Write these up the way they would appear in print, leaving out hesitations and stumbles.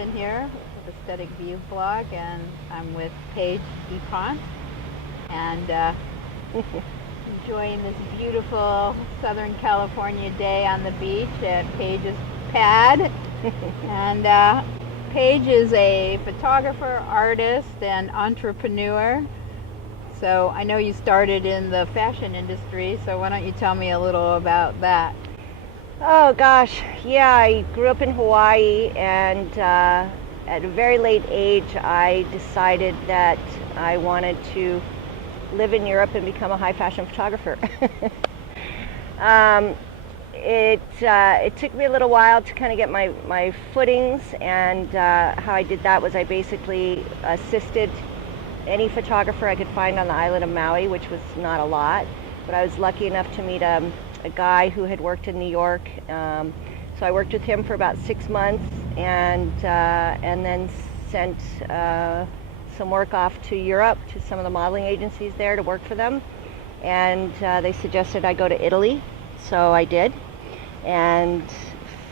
Hamilton here with Aesthetic View blog, and I'm with Paige Deponte, and enjoying this beautiful Southern California day on the beach at Paige's pad. And Paige is a photographer, artist, and entrepreneur. So I know you started in the fashion industry, so why don't you tell me a little about that? Oh gosh, yeah, I grew up in Hawaii, and at a very late age I decided that I wanted to live in Europe and become a high fashion photographer. It took me a little while to kind of get my footings, and how I did that was I basically assisted any photographer I could find on the island of Maui, which was not a lot, but I was lucky enough to meet a guy who had worked in New York. So I worked with him for about 6 months, and then sent some work off to Europe to some of the modeling agencies there to work for them, and they suggested I go to Italy, so I did, and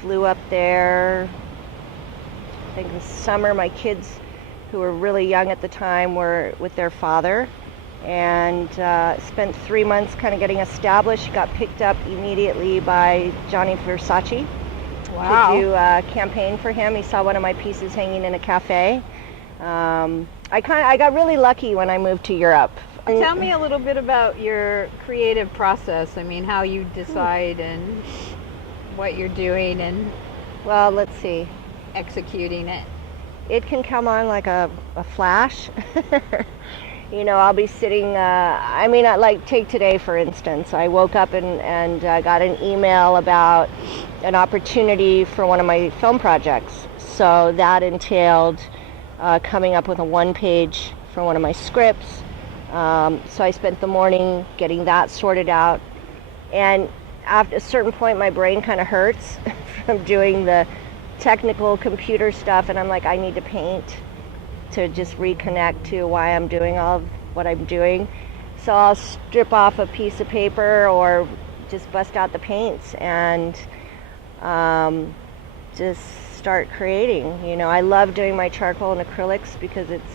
flew up there. I think this summer my kids, who were really young at the time, were with their father, and spent 3 months kind of getting established. Got picked up immediately by Gianni Versace. Wow. To do a campaign for him. He saw one of my pieces hanging in a cafe. I got really lucky when I moved to Europe. Tell me a little bit about your creative process. I mean, how you decide and what you're doing and, well, let's see, executing it. It can come on like a flash. You know, I'll be sitting, like take today for instance. I woke up and got an email about an opportunity for one of my film projects. So that entailed coming up with a one-page for one of my scripts. So I spent the morning getting that sorted out. And after a certain point, my brain kind of hurts from doing the technical computer stuff, and I'm like, I need to paint to just reconnect to why I'm doing all of what I'm doing. So I'll strip off a piece of paper or just bust out the paints and just start creating. You know, I love doing my charcoal and acrylics because it's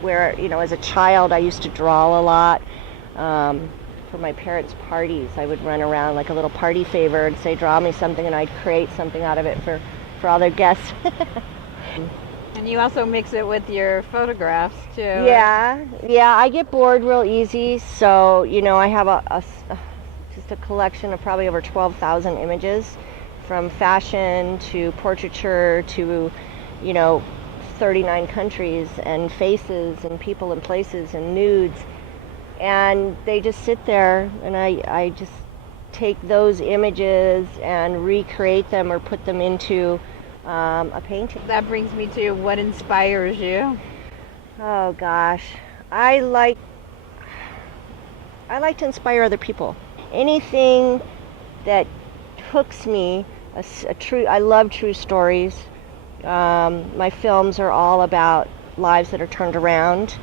where, you know, as a child I used to draw a lot. For my parents' parties, I would run around like a little party favor and say, draw me something, and I'd create something out of it for all their guests. And you also mix it with your photographs too. Yeah, I get bored real easy, so, you know, I have just a collection of probably over 12,000 images, from fashion to portraiture to, you know, 39 countries, and faces and people and places and nudes, and they just sit there, and I just take those images and recreate them or put them into a painting. That brings me to what inspires you. Oh gosh, I like to inspire other people. Anything that hooks me, I love true stories. My films are all about lives that are turned around,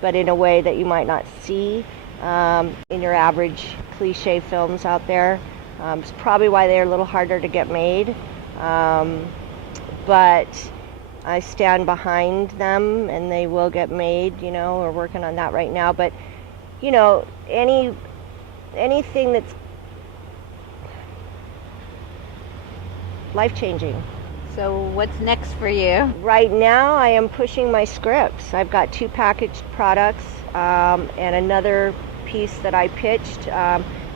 but in a way that you might not see in your average cliche films out there. It's probably why they're a little harder to get made. But I stand behind them, and they will get made. You know, we're working on that right now. But, you know, anything that's life-changing. So what's next for you? Right now I am pushing my scripts. I've got 2 packaged products, and another piece that I pitched,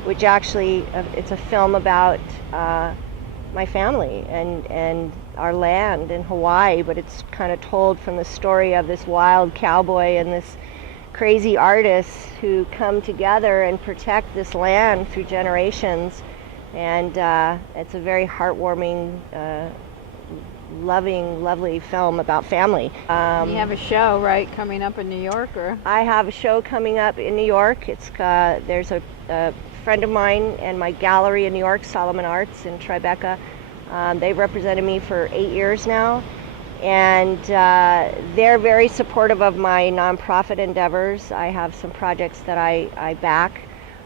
which actually it's a film about my family and our land in Hawaii, but it's kind of told from the story of this wild cowboy and this crazy artist who come together and protect this land through generations. And it's a very heartwarming, loving, lovely film about family. You have a show, right, coming up in New York? Or I have a show coming up in New York. It's there's a friend of mine and my gallery in New York, Solomon Arts in Tribeca. They've represented me for 8 years now, and they're very supportive of my nonprofit endeavors. I have some projects that I back.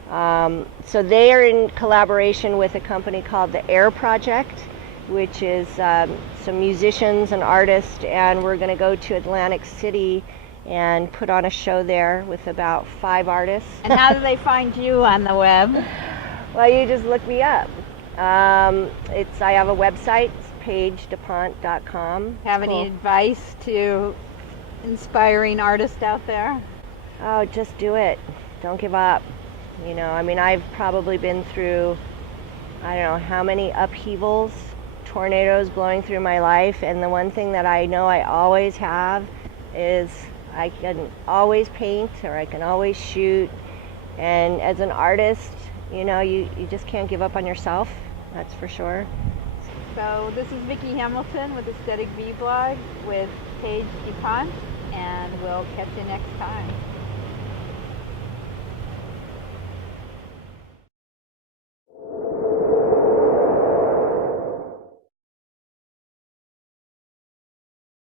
So they are in collaboration with a company called the Air Project, which is some musicians and artists, and we're going to go to Atlantic City and put on a show there with about 5 artists. And how do they find you on the web? Well, you just look me up. I have a website, it's paigedeponte.com. Have any advice to inspiring artists out there? Oh, just do it. Don't give up. You know, I mean, I've probably been through, I don't know how many upheavals, tornadoes blowing through my life, and the one thing that I know I always have is I can always paint, or I can always shoot. And as an artist, you know, you just can't give up on yourself, that's for sure. So this is Vicky Hamilton with Aesthetic View Blog with Paige Deponte, and we'll catch you next time.